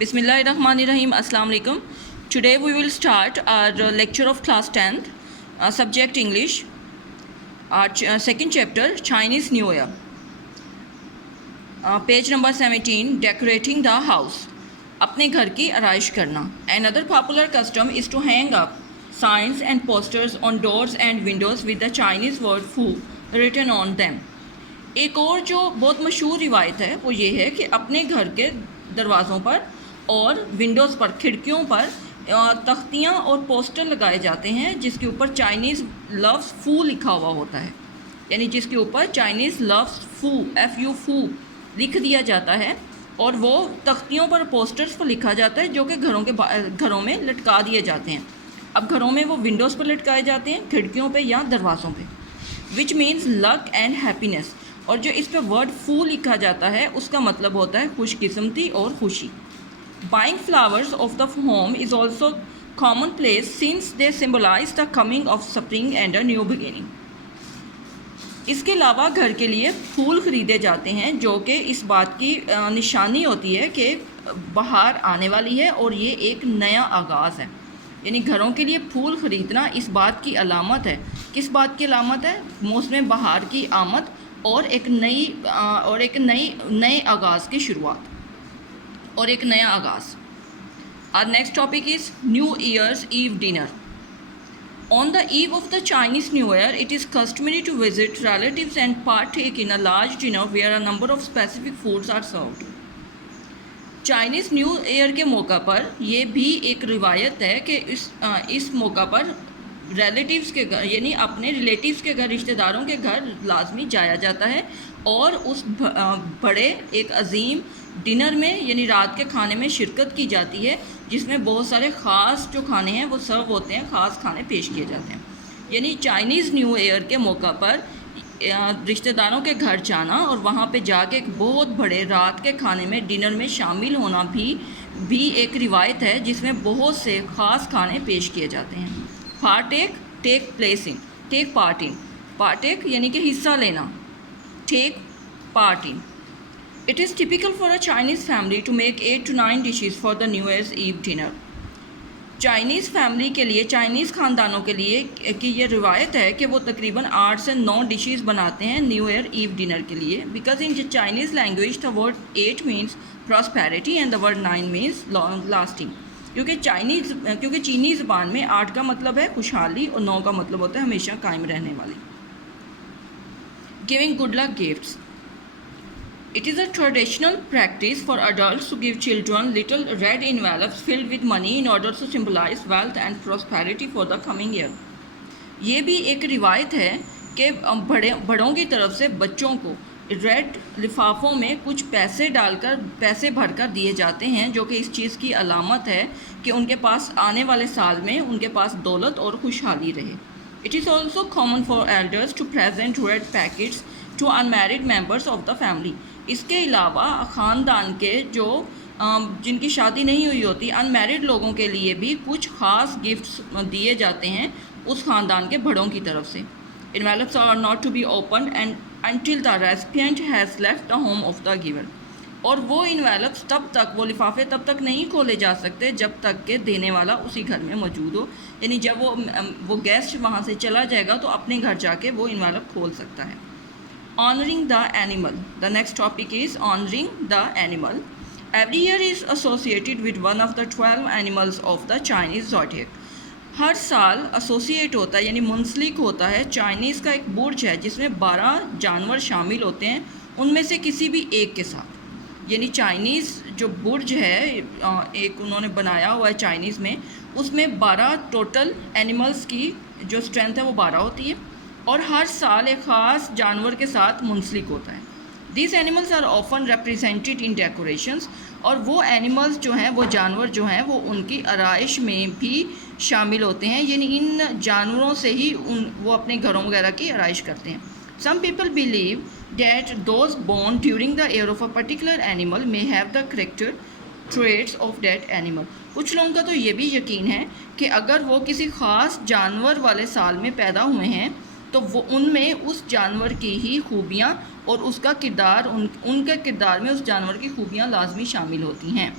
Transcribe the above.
Bismillahirrahmanirrahim. Assalamu alaikum. Today we will start our lecture of class 10th, subject English, our second chapter, Chinese New Year. Page number 17, decorating the house. अपने घर की आराइश करना. Another popular custom is to hang up signs and posters on doors and windows with the Chinese word fu written on them. एक और जो बहुत मशहूर रिवायत है वो ये है कि अपने घर के दरवाज़ों पर और विंडोज़ पर, खिड़कियों पर तख्तियाँ और पोस्टर लगाए जाते हैं जिसके ऊपर चाइनीज़ लफ्ज़ फू लिखा हुआ होता है, यानी जिसके ऊपर चाइनीज़ लफ्ज़ फू FU लिख दिया जाता है और वो तख्तियों पर, पोस्टर्स पर लिखा जाता है जो कि घरों में लटका दिए जाते हैं. अब घरों में वो विंडोज़ पर लटकाए जाते हैं, खिड़कियों पे या दरवाज़ों पे. Which means luck and happiness. और जो इस पे वर्ड फू लिखा जाता है उसका मतलब होता है खुशकिस्मती और खुशी. Buying flowers of the home is also commonplace since they symbolize the coming of spring and a new beginning. इसके अलावा घर के लिए फूल ख़रीदे जाते हैं जो कि इस बात की निशानी होती है कि बहार आने वाली है और ये एक नया आगाज़ है. यानी घरों के लिए फूल ख़रीदना इस बात की अलामत है. किस बात की अलामत है? मौसम बहार की आमद और एक नए आगाज़ की शुरुआत और एक नया आगाज़. Our next topic is New Year's Eve dinner. On the eve of the Chinese New Year, it is customary to visit relatives and partake in a large dinner where a number of specific foods are served. Chinese new year के मौका पर यह भी एक रिवायत है कि इस मौका पर रिलेटिव्स के घर, यानी अपने रिलेटिव्स के घर, रिश्तेदारों के घर लाजमी जाया जाता है और उस बड़े एक अजीम डिनर में, यानी रात के खाने में शिरकत की जाती है जिसमें बहुत सारे ख़ास जो खाने हैं वो सर्व होते हैं, ख़ास खाने पेश किए जाते हैं. यानी चाइनीज़ न्यू ईयर के मौका पर रिश्तेदारों के घर जाना और वहाँ पे जाके एक बहुत बड़े रात के खाने में, डिनर में शामिल होना भी एक रिवायत है जिसमें बहुत से ख़ास खाने पेश किए जाते हैं. टेक पार्ट इन. पार्टेक यानी कि हिस्सा लेना. Take part in. It is typical for a Chinese family to make 8 to 9 dishes for the New Year's Eve dinner. Chinese family के लिए, चाइनीज़ ख़ानदानों के लिए कि ये रिवायत है कि वो तकरीबन 8 से 9 डिशेस बनाते हैं न्यू ईयर ईव डिनर के लिए. Because in Chinese language the word 8 means prosperity and the word 9 means long lasting. क्योंकि चीनी ज़बान में 8 का मतलब है खुशहाली और 9 का मतलब होता है हमेशा कायम रहने वाली. Giving good luck gifts. It is a traditional practice for adults to give children little red envelopes filled with money in order to symbolize wealth and prosperity for the coming year. ये भी एक रिवायत है कि बड़ों की तरफ से बच्चों को रेड लिफाफों में कुछ पैसे भरकर दिए जाते हैं जो कि इस चीज़ की अलामत है कि उनके पास आने वाले साल में उनके पास दौलत और खुशहाली रहे. It is also common for elders to present red packets to unmarried members of the family. इसके अलावा ख़ानदान के जिनकी शादी नहीं हुई होती, अनमैरिड लोगों के लिए भी कुछ ख़ास गिफ्ट्स दिए जाते हैं उस ख़ानदान के बड़ों की तरफ से. Envelopes are not to be opened and until the recipient has left the home of the giver. और वो इन्वेलप्स वो लिफाफे तब तक नहीं खोले जा सकते जब तक कि देने वाला उसी घर में मौजूद हो. यानी जब वो गेस्ट वहाँ से चला जाएगा तो अपने घर जाके वो इन्वेलप खोल सकता है. Honoring the animal. The next topic is honoring the animal. Every year is associated with one of the 12 animals of the Chinese zodiac. हर साल एसोसिएट होता है, यानी मुंसलिक होता है, चाइनीज़ का एक बुर्ज है जिसमें 12 जानवर शामिल होते हैं, उनमें से किसी भी एक के साथ. यानी चाइनीज़ जो बुर्ज है एक उन्होंने बनाया हुआ है चाइनीज़ में, उसमें 12 टोटल एनिमल्स की जो स्ट्रेंथ है वो 12 होती है और हर साल एक ख़ास जानवर के साथ मुंसलिक होता है. These animals are often represented in decorations. और वो एनिमल्स जो हैं, वो जानवर जो हैं, वो उनकी आराइश में भी शामिल होते हैं. यानी इन जानवरों से ही वो अपने घरों वगैरह की आराइश करते हैं. Some people believe that those born during the year of a particular animal may have the character traits of that animal. कुछ लोगों का तो ये भी यकीन है कि अगर वो किसी ख़ास जानवर वाले साल में पैदा हुए हैं तो वो उनमें उस जानवर की ही खूबियाँ और उसका किरदार, उनके किरदार में उस जानवर की खूबियाँ लाजमी शामिल होती हैं.